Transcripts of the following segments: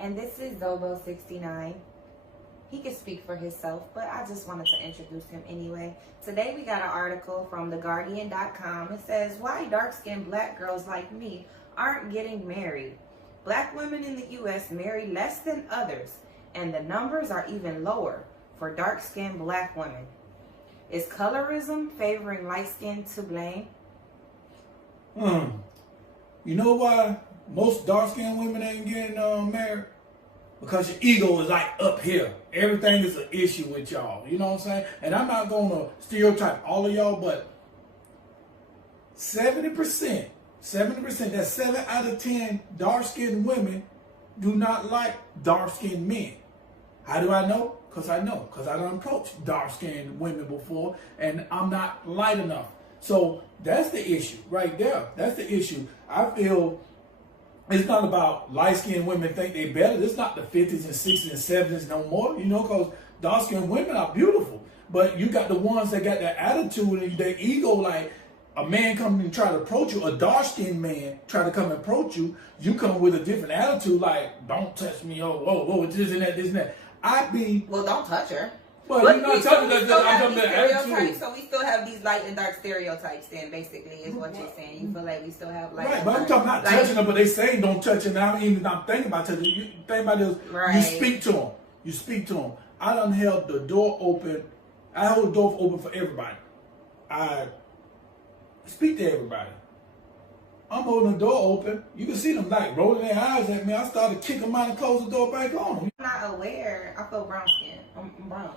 and this is Zobo69. He can speak for himself, but I just wanted to introduce him anyway. Today we got an article from theguardian.com. It says, why dark-skinned black girls like me aren't getting married. Black women in the U.S. marry less than others, and the numbers are even lower for dark-skinned black women. Is colorism favoring light-skinned to blame? You know why most dark-skinned women ain't getting married? Because your ego is like up here. Everything is an issue with y'all. You know what I'm saying? And I'm not going to stereotype all of y'all, but 70%, that's 7 out of 10 dark-skinned women do not like dark-skinned men. How do I know? Because I know. Because I done approached dark-skinned women before, and I'm not light enough. So that's the issue right there. That's the issue. I feel it's not about light-skinned women think they better. It's not the 50s and 60s and 70s no more, you know, because dark-skinned women are beautiful. But you got the ones that got that attitude and their ego, like a man come and try to approach you, a dark-skinned man try to come and approach you, you come with a different attitude, like, don't touch me, oh, whoa, this and that, this and that. Well, don't touch her. Well, you're not touching that. I'm the attitude. So we still have these light and dark stereotypes. Then, basically, is what you're saying. You feel like we still have light. Right, but I'm talking not touching them, but they say don't touch them. I'm thinking about touching. You think about this. Right. You speak to them. You speak to them. I done held the door open. I hold the door open for everybody. I speak to everybody. I'm holding the door open. You can see them like rolling their eyes at me. I started kicking them out and close the door back on them. I'm not aware. I feel brown skin. I'm brown.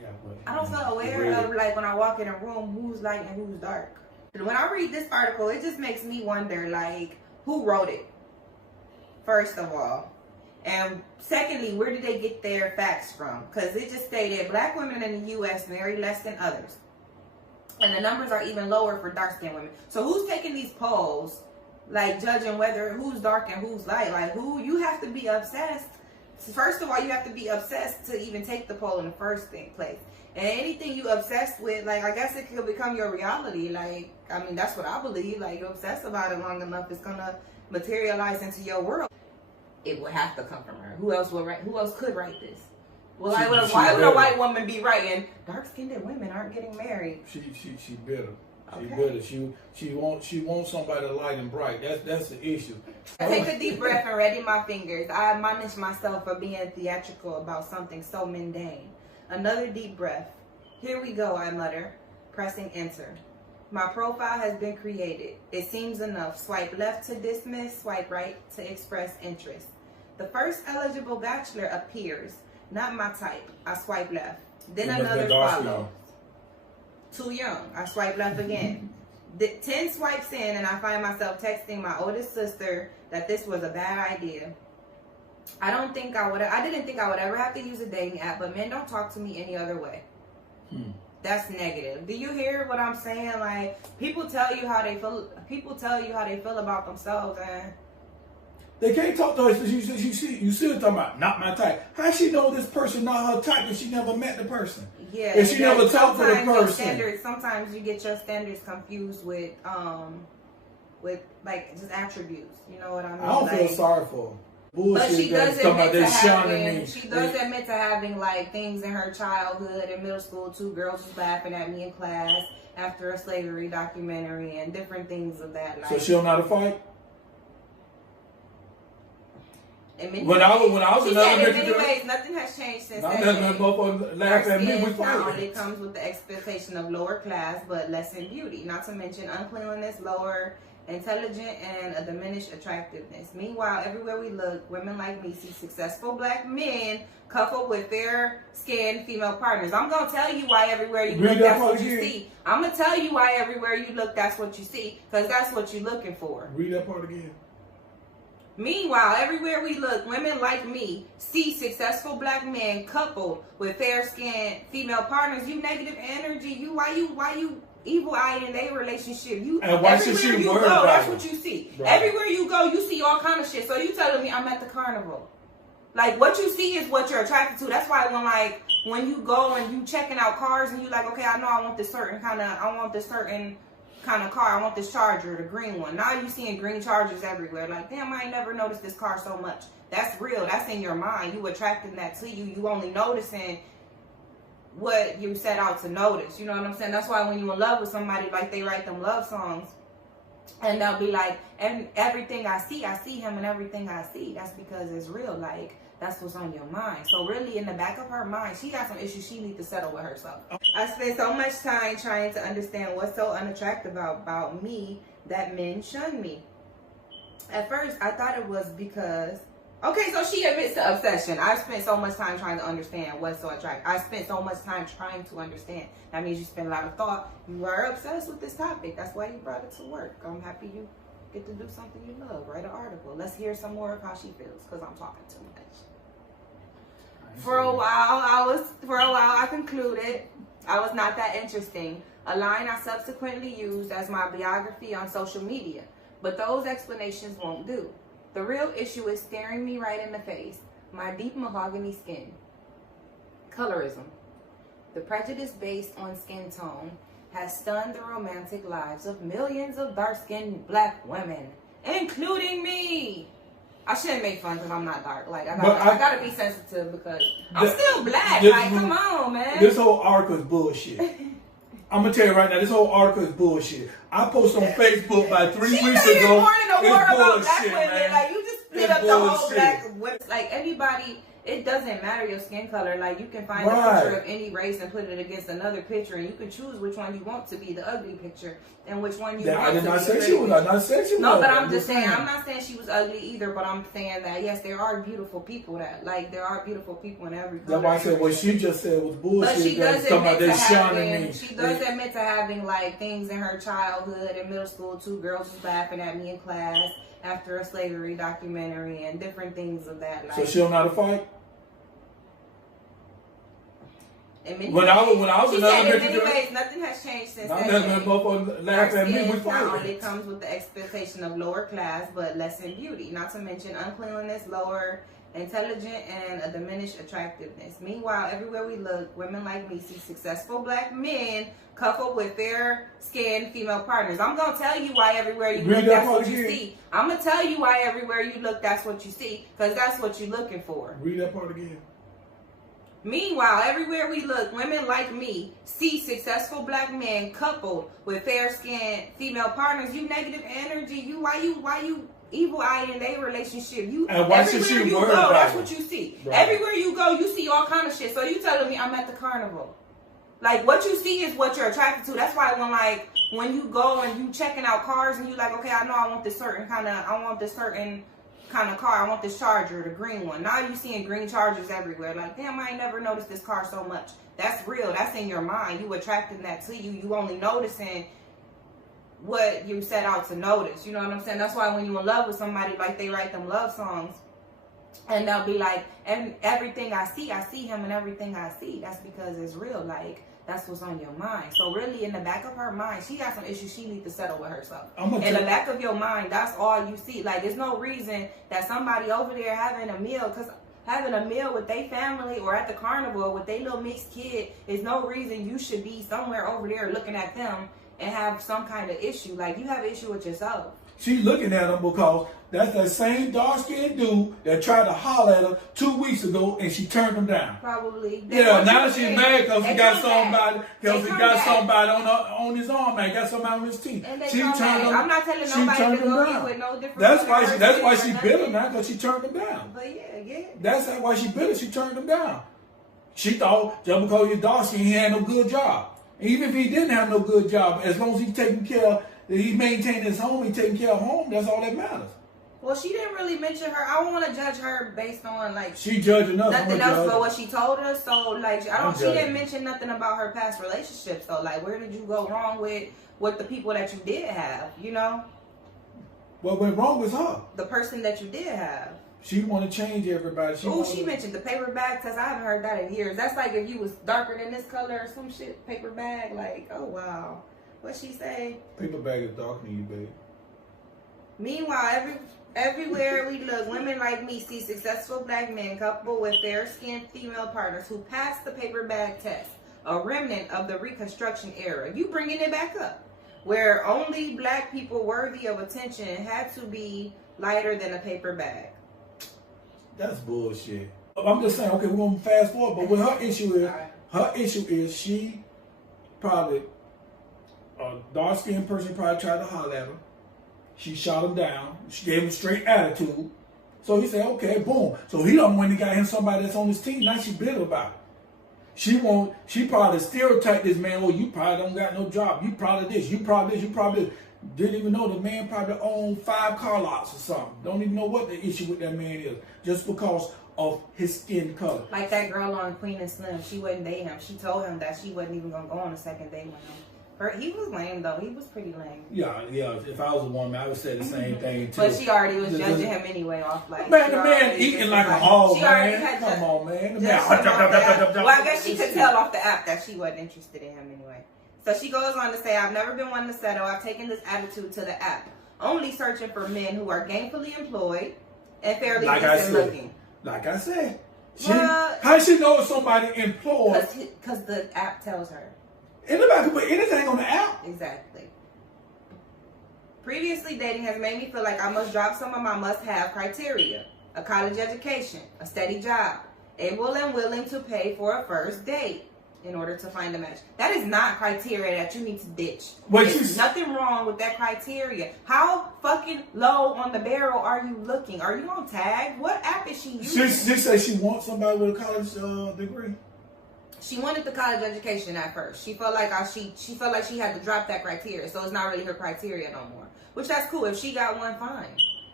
Yeah, I don't feel aware of, like, when I walk in a room, who's light and who's dark. When I read this article, it just makes me wonder, like, who wrote it, first of all. And secondly, where did they get their facts from? Because it just stated black women in the U.S. marry less than others. And the numbers are even lower for dark-skinned women. So who's taking these polls, like, judging whether who's dark and who's light? Like, who? You have to be obsessed. First of all, you have to be obsessed to even take the poll in the first place. And anything you obsessed with, like, I guess it could become your reality. Like, I mean, that's what I believe. Like, you obsess about it long enough, it's gonna materialize into your world. It would have to come from her. Who else would write? Who else could write this? Well, why would a white woman be writing dark-skinned women aren't getting married? She bitter. She Okay. bitter. She wants somebody light and bright. That's the issue. I take a deep breath and ready my fingers. I admonish myself for being theatrical about something so mundane. Another deep breath. Here we go, I mutter, pressing enter. My profile has been created. It seems enough. Swipe left to dismiss, swipe right to express interest. The first eligible bachelor appears. Not my type. I swipe left. Then another follows. Too young. I swipe left again. 10 swipes in and I find myself texting my oldest sister that this was a bad idea. I didn't think I would ever have to use a dating app, but men don't talk to me any other way. That's negative. Do you hear what I'm saying? Like, people tell you how they feel. People tell you how they feel about themselves, and they can't talk to her. You still talking about not my type. How she know this person not her type if she never met the person? Yeah, if she never talked to the person. Sometimes you get your standards confused with like just attributes. You know what I mean? I don't feel sorry for her. Bullshit, but she does admit to having like things in her childhood in middle school. 2 girls was laughing at me in class after a slavery documentary and different things of that. Like, so she don't know how to fight. When I was in many ways, nothing has changed since then. Not only comes with the expectation of lower class, but less in beauty. Not to mention uncleanliness, lower intelligence, and a diminished attractiveness. Meanwhile, everywhere we look, women like me see successful black men coupled with fair-skinned female partners. I'm gonna tell you why everywhere you look, that's what you see. I'm gonna tell you why everywhere you look, that's what you see, because that's what you're looking for. Read that part again. Meanwhile, everywhere we look, women like me see successful black men coupled with fair-skinned female partners. You negative energy. Why you evil-eyed in their relationship? Everywhere you go, that's what you see. Right. Everywhere you go, you see all kind of shit. So you telling me I'm at the carnival? Like, what you see is what you're attracted to. That's why when you go and you checking out cars and you like, okay, I know I want this certain kind of car. I want this Charger, the green one. Now you seeing green Chargers everywhere. Like, damn, I ain't never noticed this car so much. That's real. That's in your mind. You attracting that to you. You only noticing what you set out to notice. You know what I'm saying? That's why when you in love with somebody, like, they write them love songs. And they'll be like, and everything I see him in everything I see. That's because it's real. Like, that's what's on your mind. So really, in the back of her mind, she got some issues she needs to settle with herself. I spent so much time trying to understand what's so unattractive about me that men shun me. At first, I thought it was because... Okay, so she admits to obsession. I spent so much time trying to understand what's so attractive. I spent so much time trying to understand. That means you spend a lot of thought. You are obsessed with this topic. That's why you brought it to work. I'm happy you get to do something you love. Write an article. Let's hear some more of how she feels, because I'm talking too much. For a while, I concluded I was not that interesting. A line I subsequently used as my biography on social media. But those explanations won't do. The real issue is staring me right in the face. My deep mahogany skin. Colorism. The prejudice based on skin tone has stunned the romantic lives of millions of dark-skinned black women, including me. I shouldn't make fun because I'm not dark. Like, I gotta be sensitive because I'm still black. Like, come on, man. This whole article is bullshit. I'm gonna tell you right now, this whole article is bullshit. I posted on Facebook about 3 weeks ago. About black women. Man. Like, you just split up the whole black women. Like, anybody, it doesn't matter your skin color. Like, you can find a picture of any race and put it against another picture, and you can choose which one you want to be the ugly picture and which one you want to be. I did not say she was. I not said she was. No, but I'm just saying. I'm not saying she was ugly either. But I'm saying that yes, there are beautiful people there are beautiful people in every color. That's why I said what she just said was bullshit. But she does admit to having like things in her childhood in middle school. 2 girls was laughing at me in class after a slavery documentary and different things of that. Like, so she don't know how to fight. When I was in many ways, nothing has changed since that day. Only comes with the expectation of lower class, but less in beauty. Not to mention uncleanliness, lower intelligence, and a diminished attractiveness. Meanwhile, everywhere we look, women like me see successful black men coupled with fair-skinned female partners. I'm gonna tell you why everywhere you look, that's what you see. I'm gonna tell you why everywhere you look, that's what you see, because that's what you're looking for. Read that part again. Meanwhile, everywhere we look, women like me see successful black men coupled with fair-skinned female partners. You negative energy. Why you evil eye in their relationship? Everywhere you go, that's what you see. Right. Everywhere you go, you see all kind of shit. So you telling me I'm at the carnival? Like, what you see is what you're attracted to. That's why when you go and you checking out cars and you like, okay, I know I want this certain kind of car. I want this Charger, the green one. Now you seeing green Chargers everywhere. Like, damn, I ain't never noticed this car so much. That's real. That's in your mind. You attracting that to you. You only noticing what you set out to notice. You know what I'm saying? That's why when you in love with somebody, like, they write them love songs. And they'll be like, and everything I see him in everything I see. That's because it's real. Like, that's what's on your mind. So really, in the back of her mind, she got some issues she needs to settle with herself. In the back of your mind, that's all you see. Like, there's no reason that somebody over there having a meal, because having a meal with their family or at the carnival with their little mixed kid is no reason you should be somewhere over there looking at them and have some kind of issue. Like, you have an issue with yourself. She's looking at him because that's that same dark-skinned dude that tried to holler at her 2 weeks ago, and she turned him down. Probably. Yeah, now she's mad because he got somebody on his arm, man. Got somebody on his team. She turned him. I'm not telling nobody to go get with no different. That's why she bitter now, because she turned him down. But yeah. That's why she bitter. She turned him down. She thought just because he's dark-skinned, he had no good job. Even if he didn't have no good job, as long as he's taking care, he maintained his home, he's taking care of home, that's all that matters. Well, she didn't really mention her. I don't want to judge her based on, like, she judging us. Nothing else but what she told us. So, like, she didn't mention nothing about her past relationships. So, like, where did you go wrong with the people that you did have, you know? What went wrong with her? The person that you did have. She want to change everybody. She mentioned the paper bag test. I haven't heard that in years. That's like if you was darker than this color or some shit. Paper bag, like, oh wow. What'd she say? Paper bag is darker than you, babe. Meanwhile, everywhere we look, women like me see successful black men coupled with fair-skinned female partners who passed the paper bag test, a remnant of the Reconstruction era. You bringing it back up. where only black people worthy of attention had to be lighter than a paper bag. That's bullshit. I'm just saying, okay, we're going to fast forward, but what her issue is she probably, a dark-skinned person probably tried to holler at her. She shot him down. She gave him a straight attitude. So he said, okay, boom. So he done went and got him somebody that's on his team. Now she bitter about it. She probably stereotyped this man, oh, you probably don't got no job. You probably this, you probably this, you probably this. Didn't even know the man probably owned 5 car lots or something. Don't even know what the issue with that man is. Just because of his skin color. Like that girl on Queen and Slim, she wouldn't date him. She told him that she wasn't even going to go on a second date with him. He was lame though. He was pretty lame. Yeah. If I was a woman, I would say the same thing too. But she already was judging him anyway off like. Man, the man eating like a hog, man. Come on, man. Well, I guess she could tell off the app that she wasn't interested in him anyway. So she goes on to say, I've never been one to settle. I've taken this attitude to the app, only searching for men who are gainfully employed and fairly decent looking. Like I said, how she know somebody employed? Because the app tells her. Anybody can put anything on the app. Exactly. Previously, dating has made me feel like I must drop some of my must-have criteria. A college education, a steady job, able and willing to pay for a first date in order to find a match. That is not criteria that you need to ditch. There's nothing wrong with that criteria. How fucking low on the barrel are you looking? Are you on Tag? What app is she using? She says she wants somebody with a college degree. She wanted the college education at first. She felt like she felt like she had to drop that criteria, so it's not really her criteria no more. Which that's cool. If she got one, fine.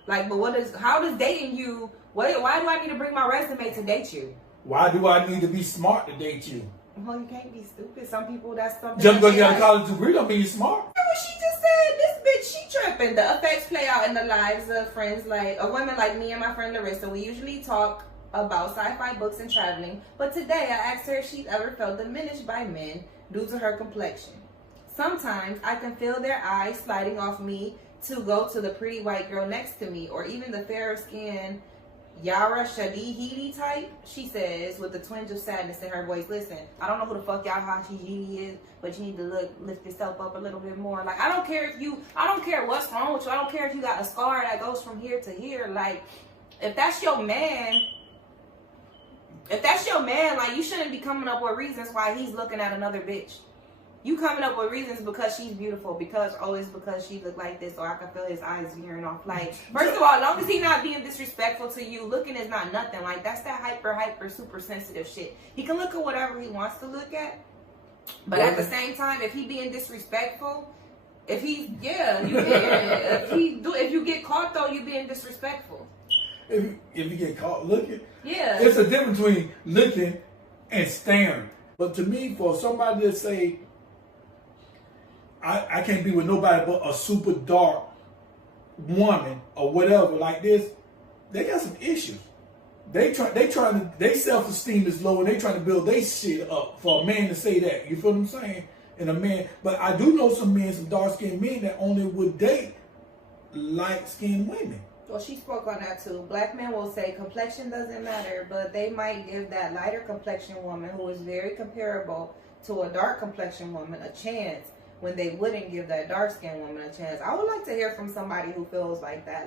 Like, but how does dating you? Why do I need to bring my resume to date you? Why do I need to be smart to date you? Well, you can't be stupid. Some people, that's something. Just because you got a college degree don't mean you're smart. What she just said, this bitch, she tripping. The effects play out in the lives of friends like a woman like me and my friend Larissa. We usually talk about sci-fi books and traveling, but today I asked her if she'd ever felt diminished by men due to her complexion. Sometimes I can feel their eyes sliding off me to go to the pretty white girl next to me, or even the fairer skinned Yara Shadihidi type, she says with a twinge of sadness in her voice. Listen, I don't know who the fuck Yara Shadihidi is, but you need to lift yourself up a little bit more. Like, I don't care what's wrong with you. I don't care if you got a scar that goes from here to here. Like, if that's your man, like, you shouldn't be coming up with reasons why he's looking at another bitch. You coming up with reasons because she's beautiful, it's because she look like this, or I can feel his eyes veering off. Like, first of all, as long as he's not being disrespectful to you, looking is not nothing. Like, that's that hyper, super sensitive shit. He can look at whatever he wants to look at, but at the same time, if he being disrespectful, if you get caught though, you being disrespectful. If you get caught looking, yeah, it's a difference between looking and staring. But to me, for somebody to say, I can't be with nobody but a super dark woman or whatever like this, they got some issues. They self-esteem is low and they trying to build their shit up for a man to say that. You feel what I'm saying? And a man, but I do know some men, some dark-skinned men that only would date light-skinned women. Well, she spoke on that too. Black men will say complexion doesn't matter, but they might give that lighter complexion woman who is very comparable to a dark complexion woman a chance when they wouldn't give that dark skinned woman a chance. I would like to hear from somebody who feels like that.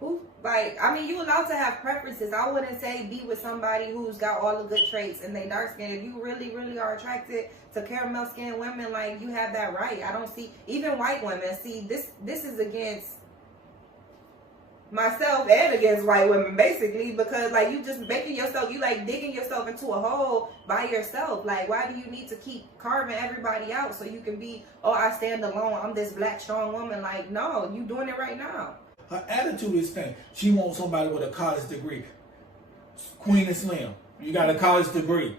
You allowed to have preferences. I wouldn't say be with somebody who's got all the good traits and they dark skinned. If you really, really are attracted to caramel skinned women, like, you have that right. I don't see, even white women, see, this is against myself and against white women, basically, because, like, you just making yourself, you like digging yourself into a hole by yourself. Like, why do you need to keep carving everybody out so you can be, oh, I stand alone, I'm this black strong woman? Like, no, you doing it right now. Her attitude is thing. She wants somebody with a college degree. Queen and Slim, you got a college degree.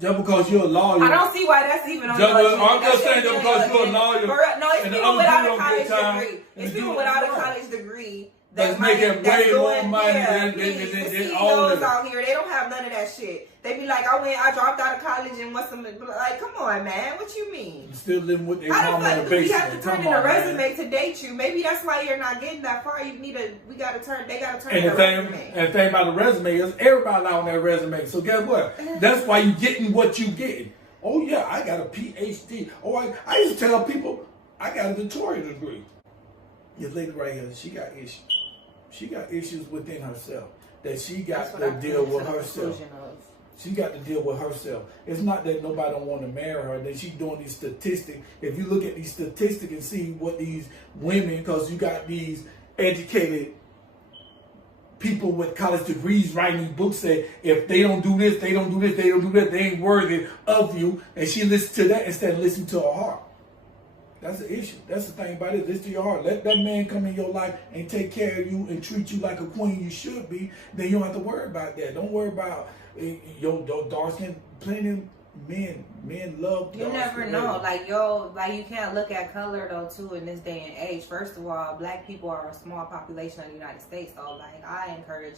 Just because you're a lawyer. I don't see why that's even on your agenda. I'm just saying just because you're a lawyer. No, it's people without a college degree. It's people without a college degree that's making way more money than all of them out here. They don't have none of that shit. They be like, I dropped out of college and what's some, like, come on, man, what you mean? You still living with their mama in the basement. You have to turn in a resume to date you. Maybe that's why you're not getting that far. They gotta turn in a resume. And the thing about the resume is everybody on that resume. So guess what? That's why you getting what you getting. Oh yeah, I got a PhD. Oh, I used to tell people I got a doctorate degree. This lady right here, she got issues. She got issues within herself that she got to deal with herself. She got to deal with herself. It's not that nobody don't want to marry her. That she's doing these statistics. If you look at these statistics and see what these women, because you got these educated people with college degrees writing these books, say if they don't do this, they don't do this, they don't do that, they ain't worthy of you. And she listens to that instead of listening to her heart. That's the issue. That's the thing about it. Listen to your heart. Let that man come in your life and take care of you and treat you like a queen you should be. Then you don't have to worry about that. Don't worry about your dark skin. Plenty of men love. You never know. Like you can't look at color though too in this day and age. First of all, black people are a small population of the United States. So like I encourage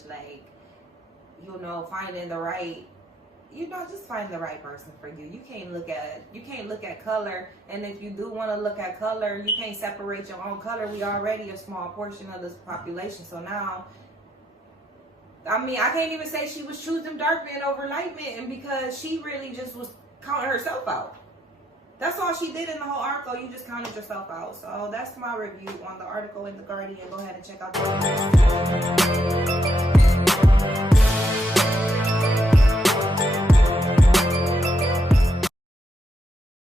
finding the right. Just find the right person for you. You can't look at color, and if you do want to look at color, you can't separate your own color. We already a small portion of this population, so now, I mean, I can't even say she was choosing dark men over light men because she really just was counting herself out. That's all she did in the whole article. You just counted yourself out. So that's my review on the article in The Guardian. Go ahead and check out the